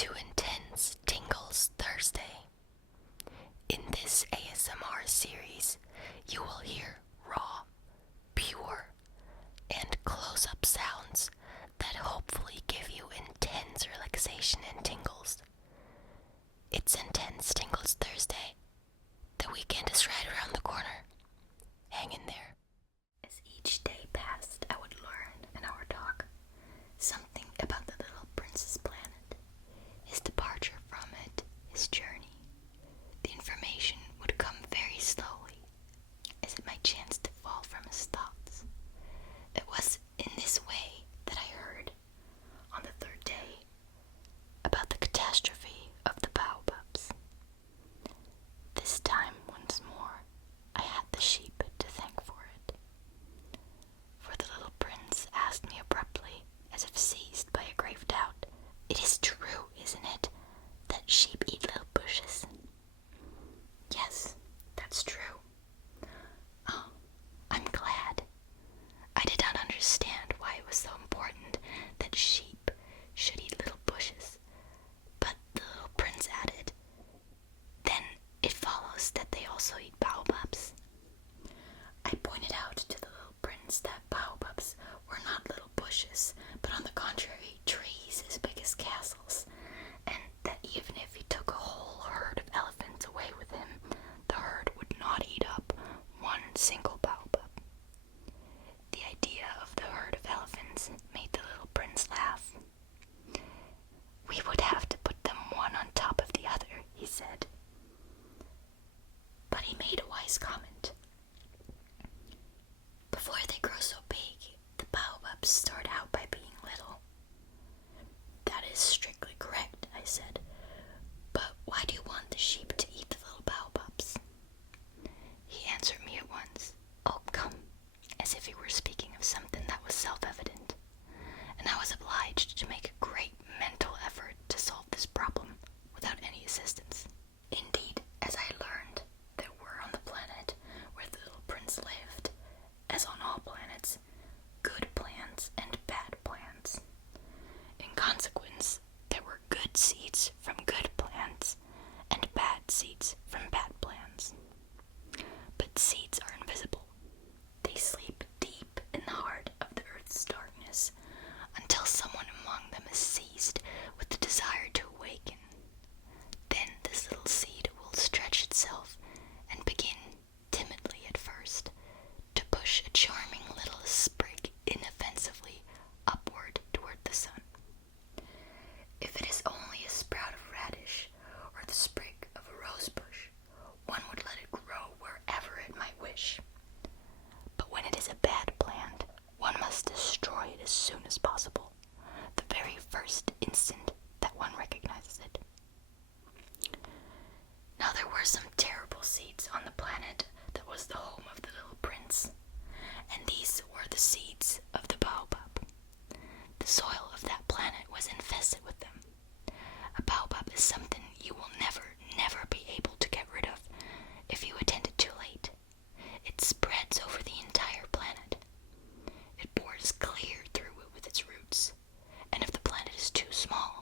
to inTense Tingles Thursday. In this ASMR series, you will hear raw, pure, and close-up sounds that hopefully give you intense relaxation and tingles. It's inTense Tingles Thursday. The weekend is right around the corner. Hang in there. As each day passed, I would learn in our talk something about the little prince's planet, his departure from it, his journey. The information would come very slowly, as it might chance to fall from his thoughts. It was in this way that I heard, on the third day, about the catastrophe of the baobabs. This time, once more, I had the sheep to thank for it. For the little prince asked me abruptly, as if seized by a grave doubt, "It is true, isn't it, that sheep eat little bushes?" "Yes, that's true." "Oh, I'm glad." I did not understand why it was so important that sheep should eat little bushes, but the little prince added, "Then it follows that they also eat baobabs." I pointed out to the little prince that baobabs were not little bushes, but on the contrary, trees as big as castles, and that even if he took a whole herd of elephants away with him, the herd would not eat up one single baobab. The idea of the herd of elephants made the little prince laugh. "We would have to put them one on top of the other," he said. But he made a wise comment. "Before they grow so big, the baobabs start out by being little." "That is strictly correct," I said. "But why do you want the sheep to eat the little baobabs?" He answered me at once, "Oh, come," as if he were speaking of something that was self-evident, and I was obliged to make a great mental effort to solve this problem without any assistance. Indeed, as I learned, there were on the planet where the little prince lived, as on all planets, good plants and bad plants. In consequence, there were good seeds from good plants and bad seeds from bad plants. But seeds are invisible. They sleep deep in the heart of the earth's darkness until someone among them is seized with the desire to awaken. Then this little seed will stretch itself and begin, timidly at first, to push a charming little sprig inoffensively upward toward the sun. If it is only a sprout of radish or the sprig of a rose bush, one would let it grow wherever it might wish. But when it is a bad plant, one must destroy it as soon as possible, the very first instant that one recognizes it. Now there were some terrible seeds on the planet that was the home of the little prince, and these were the seeds of the baobab. The soil of that planet was infested with them. A baobab is something you will never, never be able to get rid of if you attend it too late. It spreads over the entire planet. It bores clear through it with its roots, and if the planet is too small,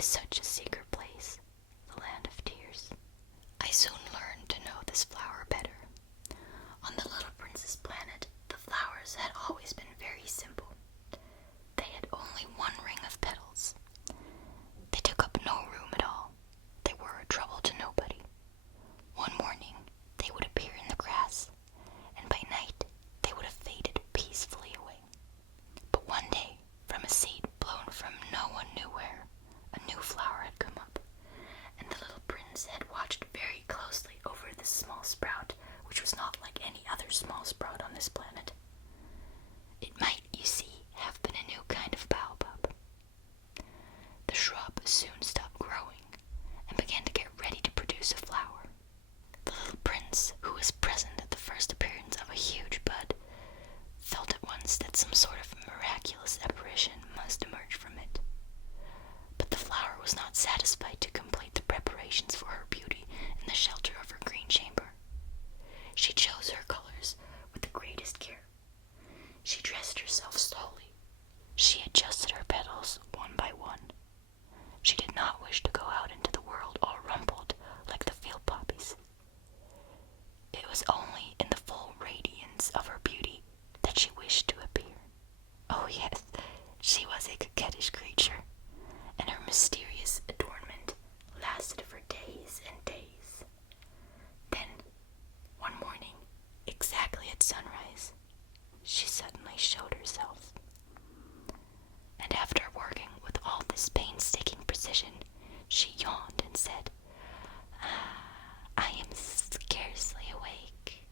is such a secret place, the land of tears. I soon learned to know this flower better. On the little prince's planet, the flowers had always been very simple. They had only one ring of petals. They took up no room at all. They were a trouble to nobody. One morning, they would appear in the grass, and by night, they would have faded peacefully away. But one day, from a seed blown from no one knew where, a new flower had come up, and the little prince had watched very closely over this small sprout, which was not like any other small sprout on this planet. It might, you see, have been a new kind of baobab. The shrub soon stopped growing and began to get ready to produce a flower. The little prince, who was present at the first appearance of a huge bud, felt at once that some sort of miraculous apparition must emerge from it. But the flower was not satisfied to complete the preparations for her beauty in the shelter of her green chamber. She chose her colors with the greatest care. She dressed herself slowly. She adjusted her petals one by one. She did not wish to go out into the world all rumpled like the field poppies. It was only in the full radiance of her beauty that she wished to appear. Oh yes, she was a coquettish creature, and her mysterious adornment lasted for days and days. Then, one morning, exactly at sunrise, she suddenly showed herself. And after working with all this painstaking precision, she yawned and said, I am scarcely awake.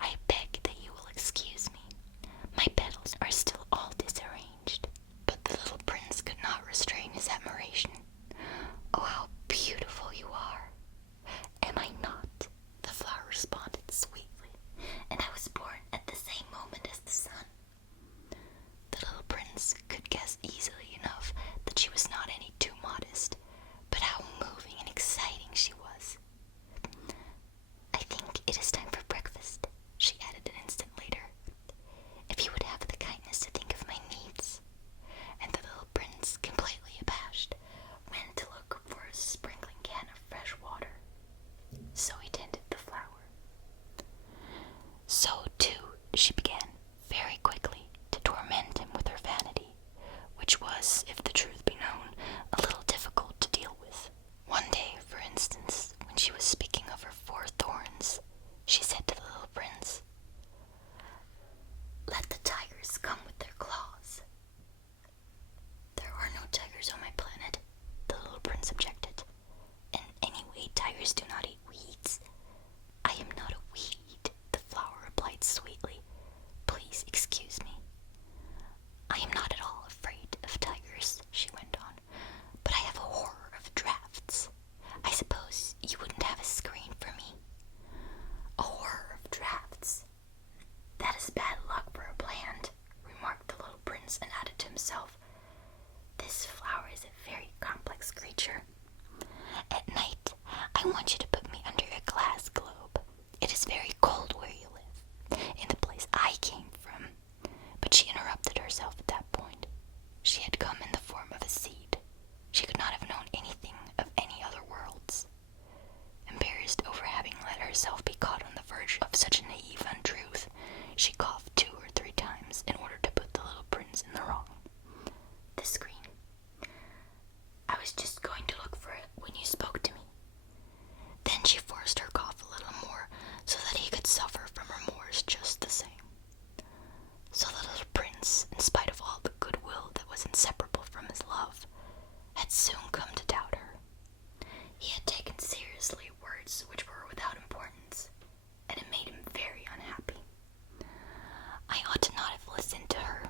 I beg that you will excuse me. My petals are still all disarranged. But the little prince could not restrain his admiration. Oh, how beautiful you are! Am I not? The flower responded sweetly, and I was born at the same moment as the sun. The little prince could guess easily enough that she was not any too modest, but how moving and exciting she was. I think it is time for breakfast, she added an instant later. If you would have the kindness to think of my needs. And the little prince, completely abashed, went to look for a sprinkling can of fresh water. So he tended the flower. So, too, she began, very quickly, to torment him with her vanity, which was, if the truth be known, a little difficult to deal with. One day, for instance, when she was speaking of her 4 thorns, she said to the little prince, Let the tigers come with their claws. There are no tigers on my planet, the little prince objected. And anyway, tigers do not eat weeds. I am not a weed, the flower replied sweetly. Please excuse me. I am not at all afraid of tigers, she went on, but I have a horror of drafts. I suppose you wouldn't have a screen for me? A horror of drafts? That is bad luck for a plant, remarked the little prince, and added to himself, This flower is a very complex creature. At night, I want you to put me under a glass globe. It is very cold where you live, in the place I came from. But she interrupted herself at that point. She had come in the form of a seed. She could not have known anything of any other worlds. Embarrassed over having let herself be caught on the verge of such a naive untruth, she coughed 2 or 3 times in order to put the little prince in the wrong. The screen. I was just going to look for it when you spoke to me. Then she forced her cough a little more so that he could suffer from remorse just the same. So the little prince, in spite of all the goodwill that was inseparable from his love, had soon come to doubt her. He had taken seriously words which were without importance, and it made him very unhappy. I ought not have listened to her,